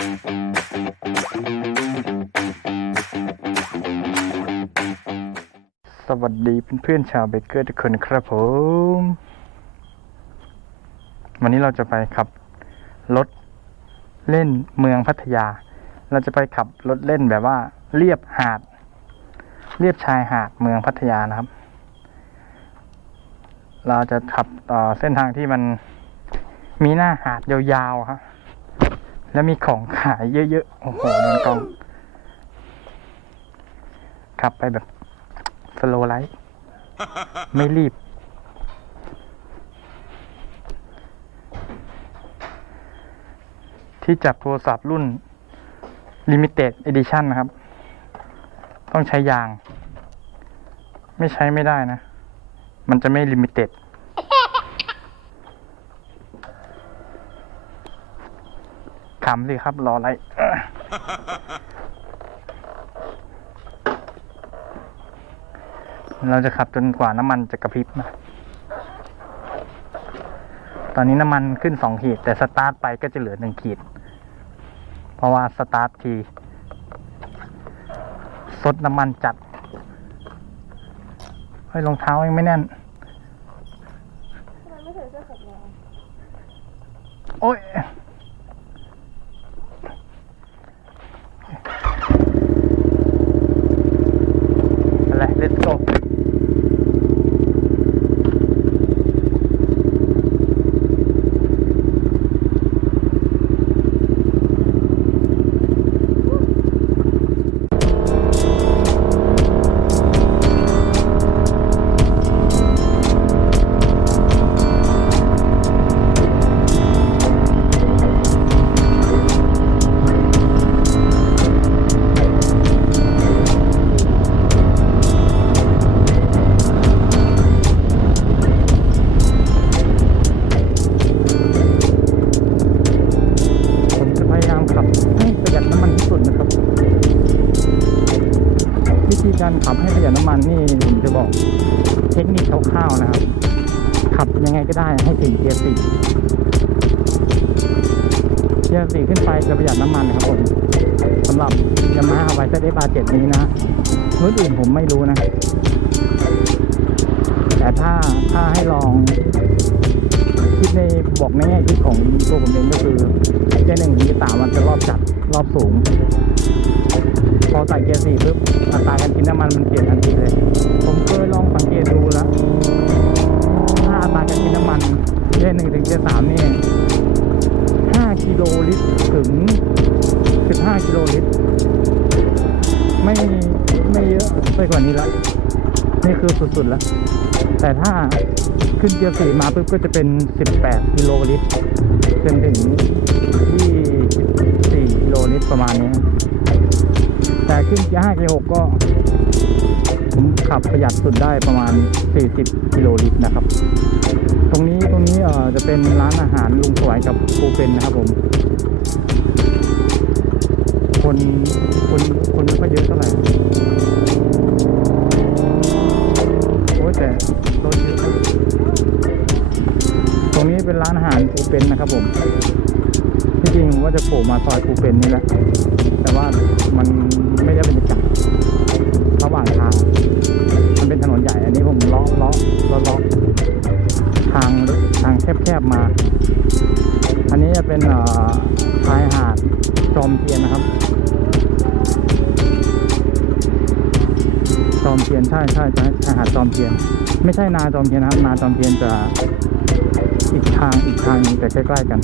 สวัสดีเพื่อนๆชาวเบเกอร์ทุกคนครับผม วันนี้เราจะไปขับรถเล่นเมืองพัทยา เราจะไปขับรถเล่นแบบว่าเรียบหาด เรียบชายหาดเมืองพัทยานะครับ เราจะขับต่อเส้นทางที่มันมีหน้าหาดยาวๆครับ แล้วมีของขายเยอะๆ โอ้โหโดนกล้อง ขับไปแบบ สโลไลท์ไม่รีบ ที่จับโทรศัพท์รุ่น Limited Edition นะครับ ต้องใช้ยาง ไม่ใช้ไม่ได้นะ มันจะไม่ Limited ขำสิครับ รออะไรเราจะขับจนกว่าน้ำมันจะกระพริบนะ ตอนนี้น้ำมันขึ้นสองขีด แต่สตาร์ทไปก็จะเหลือหนึ่งขีด เพราะว่าสตาร์ททีซดน้ำมันจัด เฮ้ยรองเท้ายังไม่แน่นทำไมไม่ใส่เสื้อแขนยาวโอ้ย ให้ถึงเกียร์สี่เกียร์สี่ขึ้นไปจะประหยัดน้ำมันนะครับผมสำหรับยามาฮ่าไวเซตเอฟอาร์เจ็ดนี้นะรุ่นอื่นผมไม่รู้นะ แต่ถ้าถ้าให้ลองคิดในบอกในแง่คิดของตัวผมเองก็คือเกียร์หนึ่งถึงเกียร์สามมันจะรอบจัดรอบสูง พอใส่เกียร์สี่ปุ๊บอัตราการกินน้ำมันมันเปลี่ยนทันทีเลย ผมเคยลองสังเกตดูแล้ว เกียร์หนึ่งถึงเกียร์สามนี่ห้ากิโลลิตรถึงสิบห้ากิโลลิตร ไม่ไม่เยอะไปกว่านี้ละ นี่คือสุดๆแล้ว แต่ถ้าขึ้นเกียร์สี่มาปุ๊บก็จะเป็น18กิโลลิตรจนถึง24กิโลลิตรประมาณนี้ แต่ขึ้นเกียร์5เกียร์6ก็ ผมขับประหยัดสุดได้ประมาณ 40 กิโลลิตรนะครับ ตรงนี้ตรงนี้เอ่อจะเป็นร้านอาหารลุงสวยกับปูเป็นนะครับผม คนคนคนไม่ค่อยเยอะเท่าไหร่โอ้ยแต่รถเยอะตรงนี้เป็นร้านอาหารปูเป็นนะครับผมที่จริงผมว่าจะโผล่มาซอยปูเป็นนี่แหละ แต่ว่ามันไม่ได้บรรยากาศ ระหว่างทาง มันเป็นถนนใหญ่ อันนี้ผมเลาะเลาะเลาะเลาะทางทางแคบๆมา อันนี้จะเป็นชายหาดจอมเทียนนะครับจอมเทียนใช่ใช่ใช่ชายหาดจอมเทียน ไม่ใช่นาจอมเทียนนะครับนาจอมเทียนจะอีกทางอีกทางนึงแต่ใกล้ๆกัน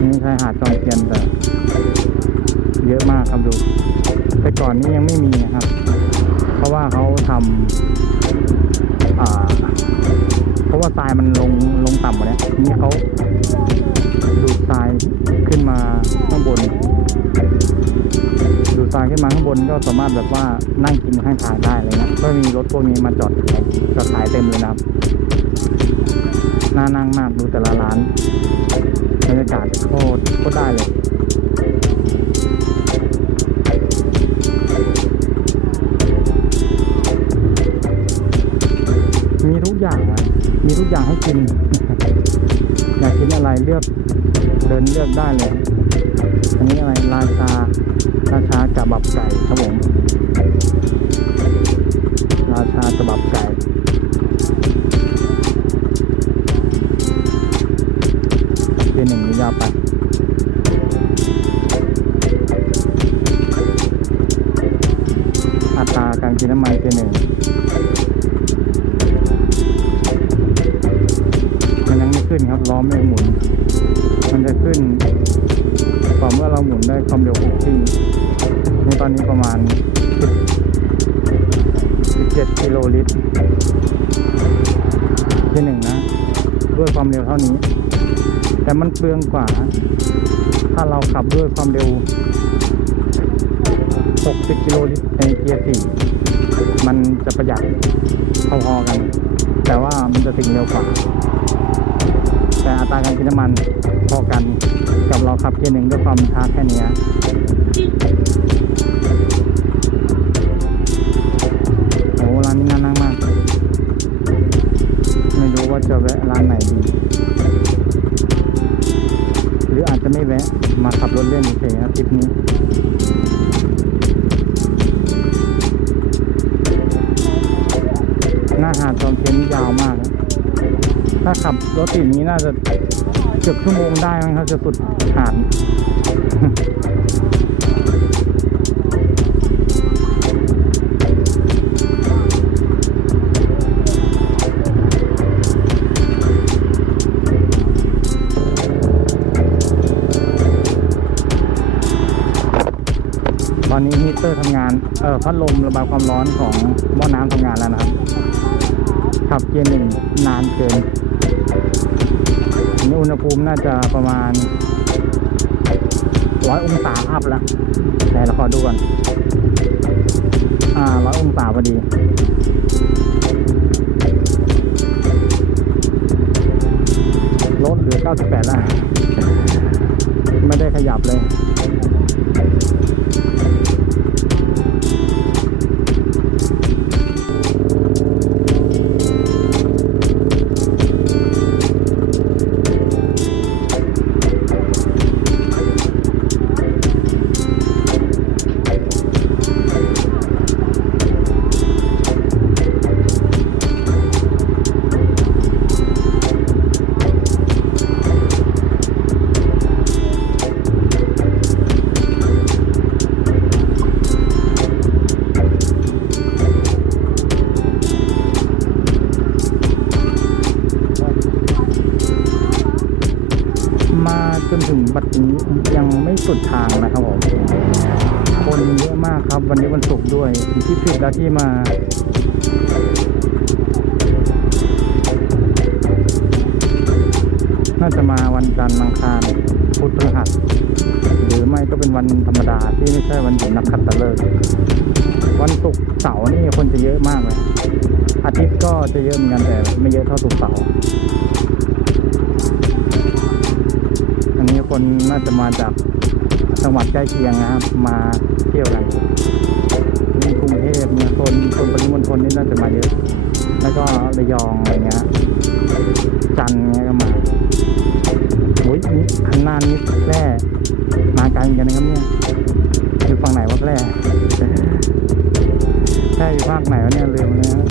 นี่ชายหาดจอมเทียนแต่ เยอะมากครับดู แต่ก่อนนี้ยังไม่มีนะครับ เพราะว่าเขาทำอ่าเพราะว่าทรายมันลงลงต่ำกว่านี้ทีนี้เขาดูดทรายขึ้นมาข้างบน ดูดทรายขึ้นมาข้างบนก็สามารถแบบว่านั่งกินข้างทางได้เลยนะก็มีรถพวกนี้มาจอดขายจอดขายเต็มเลยนะครับน่านั่งมากดูแต่ละร้านบรรยากาศโคตรโคตรได้เลย มีทุกอย่างอะมีทุกอย่างให้กิน อยากกินอะไรเลือกเดินเลือกได้เลย อันนี้อะไรราชาราชากระบับไก่ ครับล้อไม่หมุน มันจะขึ้นต่อเมื่อเราหมุนได้ความเร็วคงที่ในตอนนี้ประมาณ 17 กิโลลิตรที่หนึ่งนะ ด้วยความเร็วเท่านี้ แต่มันเปลืองกว่า ถ้าเราขับด้วยความเร็ว 60 กิโลลิตรในเกียร์4มันจะประหยัดพอๆกัน แต่ว่ามันจะถึงเร็วกว่า แต่อัตราการกินน้ำมันพอกันกับเราขับเกียร์หนึ่งด้วยความช้าแค่เนี้ยโอ้ร้านนี้น่านั่งมาก ไม่รู้ว่าจะแวะร้านไหนดี หรืออาจจะไม่แวะมาขับรถเล่นเฉยๆนะทริปนี้หน้าหาดจอมเทนยาวมาก ถ้าขับรถติดนี้น่าจะเกือบชั่วโมงได้มั้งครับจะสุดหาดตอนนี้ฮีเตอร์ทำงาน เอ่อ พัดลมระบายความร้อนของหม้อน้ำทำงานแล้วนะครับ ขับเกียร์หนึ่งนานเกิน อุณหภูมิน่าจะประมาณร้อยองศาอัพแล้วแต่เราขอดูก่อน อ่าร้อยองศาพอดี ลดเหลือ 98 แล้ว ไม่ได้ขยับเลย มาจนถึงบัดนี้ยังไม่สุดทางนะครับผมคนเยอะมากครับ วันนี้วันศุกร์ด้วยที่ผิดแล้วที่มาน่าจะมาวันจันทร์อังคารพุธพฤหัสหรือไม่ก็เป็นวันธรรมดาที่ไม่ใช่วันหยุดนักขัตฤกษ์วันศุกร์เสาร์นี่คนจะเยอะมากเลยอาทิตย์ก็จะเยอะเหมือนกันแต่ไม่เยอะเท่าศุกร์เสาร์ คนน่าจะมาจากจังหวัดใกล้เคียงนะครับ มาเที่ยวกันนี่กรุงเทพเนี่ยโซนโซนปริมณฑลนี่น่าจะมาเยอะ แล้วก็ระยองอะไรเงี้ย จันเงี้ยก็มาโอ้ยนี่ข้างหน้านี้แพร่มาไกลเหมือนกันนะครับเนี่ยอยู่ฝั่งไหนวะแพร่แพร่อยู่ภาคไหนวะเนี่ยลืมเลยนะ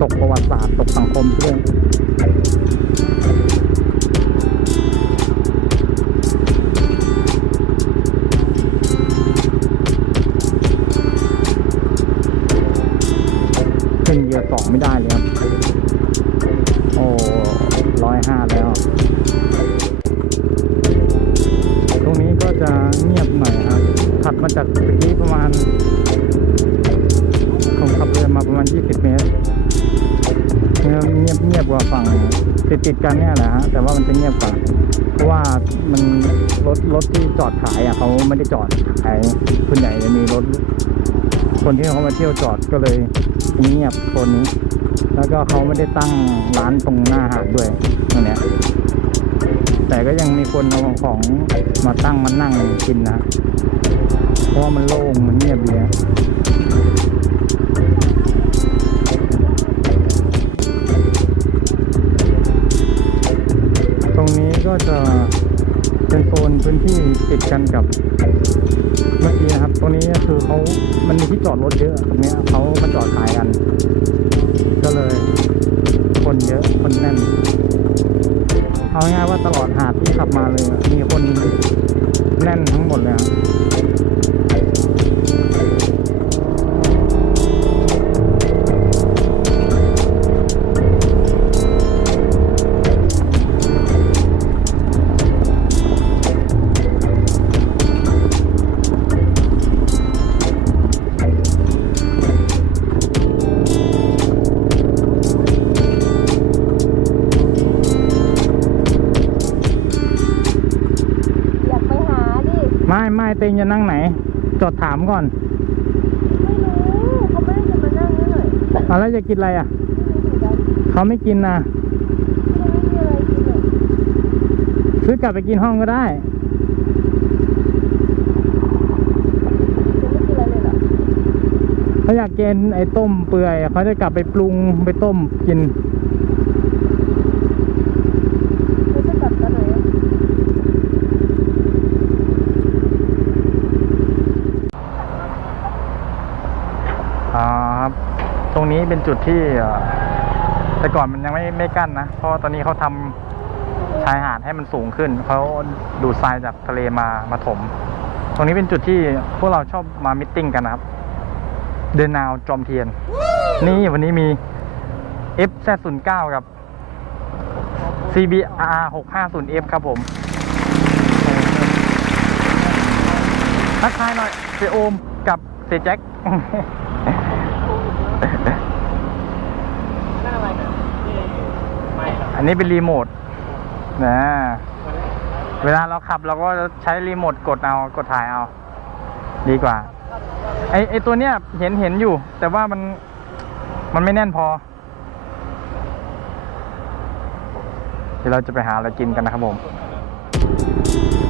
ตกประวัติศาสตร์ตกสังคมเรื่อง ติดกันเนี่ยแหละฮะแต่ว่ามันจะเงียบกว่าเพราะว่ามันรถรถที่จอดขายอะเขาไม่ได้จอดขายส่วนใหญ่จะมีรถ คนที่เขามาเที่ยวจอดก็เลยเงียบโซนนี้ แล้วก็เขาไม่ได้ตั้งร้านตรงหน้าหาดด้วยตรงเนี้ยแต่ก็ยังมีคนเอาของมาตั้งมานั่งกินนะเพราะว่ามันโล่งมันเงียบดี ก็จะเป็นโซนพื้นที่ติดกันกับเมื่อกี้นะครับ ตรงนี้คือเขามันมีที่จอดรถเยอะตรงนี้เขามาจอดขายกัน ก็เลย คนเยอะคนแน่นเอาง่ายๆว่าตลอดหาดที่ขับมาเลย มีคนแน่นทั้งหมดเลยครับ เต็งจะนั่งไหนจอดถามก่อนไม่รู้เขาไม่ได้จะมานั่งนี่หน่อยเอาแล้วจะกินอะไรอะ เขาไม่กินนะไม่มีอะไรกินเลยซื้อกลับไปกินห้องก็ได้จะไม่กินอะไรเลยเหรอเขาอยากกินไอ้ต้มเปื่อยอะเขาจะกลับไปปรุงไปต้มกิน เขาจะกลับตอนไหนอะ อ่าครับ ต รงนี้เป็นจุดที่แต่ก่อนมันยังไม่ไม่กั้นนะ เพราะตอนนี้เขาทำชายหาดให้มันสูงขึ้น เขาดูดทรายจากทะเลมามาถม ตรงนี้เป็นจุดที่พวกเราชอบมามิทติ้งกันนะครับ เดินนาวจอมเทียน นี่วันนี้มี FZ09 กับ CBR 650F ครับผมทักทายหน่อยเจโอมกับเซแจ็ค อะไรเนี่ยที่ไม่เหรออันนี้เป็นรีโมทนะเวลาเราขับเราก็ใช้รีโมทกดเอากดถ่ายเอา ดีกว่า ไอไอตัวเนี้ยเห็นเห็นอยู่ แต่ว่ามันมันไม่แน่นพอเดี๋ยวเราจะไปหาอะไรกินกันนะครับผมเ